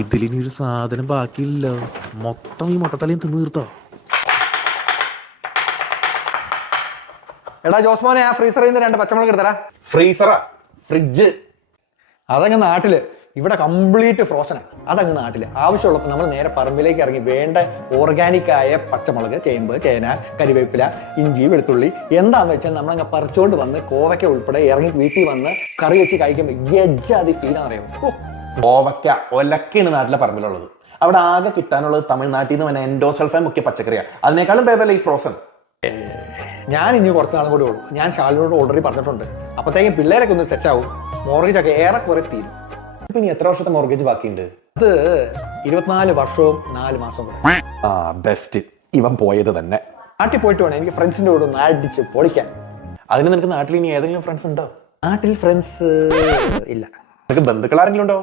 ഇതിലിനി ഒരു സാധനം ബാക്കിയില്ല. മൊത്തം ഈ മുട്ടത്തലയും തിന്നു തീർത്തോ? എടാ ജോസ്മോനെ, ആ ഫ്രീസറിൽ നിന്ന് 2 പച്ചമുളക് എടുത്തരാ. ഫ്രീസറാ? ഫ്രിഡ്ജ്? അതങ്ങ് നാട്ടില്. ഇവിടെ കംപ്ലീറ്റ് ഫ്രോസനാണ്. അതങ്ങ് നാട്ടില്. ആവശ്യമുള്ളപ്പോൾ നമ്മൾ നേരെ പറമ്പിലേക്ക് ഇറങ്ങി വേണ്ട ഓർഗാനിക് ആയ പച്ചമുളക്, ചേമ്പ്, ചേന, കരിവേപ്പില, ഇഞ്ചി, വെളുത്തുള്ളി എന്താന്ന് വെച്ചാൽ നമ്മളങ്ങ് പറിച്ചുകൊണ്ട് വന്ന് കോവയ്ക്ക ഉൾപ്പെടെ ഇറങ്ങി വീട്ടിൽ വന്ന് കറി വെച്ച് കഴിക്കുമ്പോൾ യജ്ജാതി ഫീലാണെന്നറിയാം. കോവയ്ക്ക, ഒലക്കയാണ് നാട്ടിലെ പറമ്പിലുള്ളത്. അവിടെ ആകെ കിട്ടാനുള്ളത് തമിഴ്നാട്ടിൽ നിന്ന് വന്ന എൻഡോസൾഫാൻ മുഖ്യ പച്ചക്കറിയാണ്. അതിനേക്കാളും ഭേദമല്ല ഈ ഫ്രോസൺ. ഞാൻ ഇനി കുറച്ച് നാളും കൂടി ഉള്ളൂ. ഞാൻ ഷാലിനോട് ഓൾറെഡി പറഞ്ഞിട്ടുണ്ട്. അപ്പോഴത്തേക്കും പിള്ളേരൊക്കെ ഒന്ന് സെറ്റ് ആവും. മോർഗേജ് ഒക്കെ ഏറെക്കുറെ തീരും. ഇപ്പൊ ഇനി എത്ര വർഷത്തെ മോർഗേജ് ബാക്കിയുണ്ട്? അത് 24 വർഷവും 4 മാസം കൂടെ. ആ ബെസ്റ്റ്. ഇവൻ പോയത് തന്നെ. നാട്ടിൽ പോയിട്ട് വേണം എനിക്ക് ഫ്രണ്ട്സിന്റെ കൂടെ ഒന്ന് അടിച്ച് പൊളിക്കാൻ. അതിന് നിനക്ക് നാട്ടിൽ ഇനി ഏതെങ്കിലും ഫ്രണ്ട്സ് ഉണ്ടോ? നാട്ടിൽ ഫ്രണ്ട്സ് ഇല്ല. നിനക്ക് ബന്ധുക്കൾ ആരെങ്കിലും ഉണ്ടോ?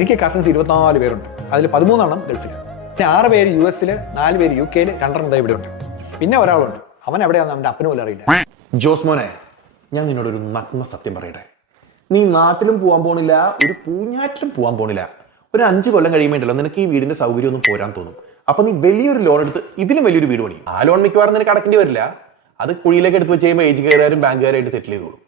എനിക്ക് കസിൻസ് 24 പേരുണ്ട്. അതിൽ 13 ഗൾഫിൽ. പിന്നെ 6 പേര് US, 4 പേര് UK, 2 ഇവിടെ ഉണ്ട്. പിന്നെ ഒരാളുണ്ട്, അവൻ എവിടെയാണെന്ന് അവന്റെ അപ്പനും പോലും അറിയില്ല. ജോസ്മോനെ, ഞാൻ നിന്നോടൊരു നഗ്ന സത്യം പറയട്ടെ. നീ നാട്ടിലും പോകാൻ പോണില്ല, ഒരു പൂഞ്ഞാറ്റിലും പോകാൻ പോണില്ല. ഒരു 5 കൊല്ലം കഴിയുമ്പോഴല്ലോ നിനക്ക് ഈ വീടിന്റെ സൗകര്യം ഒന്നും പോരാൻ തോന്നും. അപ്പൊ നീ വലിയൊരു ലോൺ എടുത്ത് ഇതിലും വലിയൊരു വീട് പണി. ആ ലോൺ മിക്കവാറും നിനക്ക് അടക്കേണ്ടി വരില്ല. അത് കുഴിയിലേക്ക് എടുത്ത് വെച്ച് കഴിയുമ്പോൾ ഏജ് കയറുകാരും ബാങ്കുകാരായിട്ട് സെറ്റിൽ ചെയ്തോളും.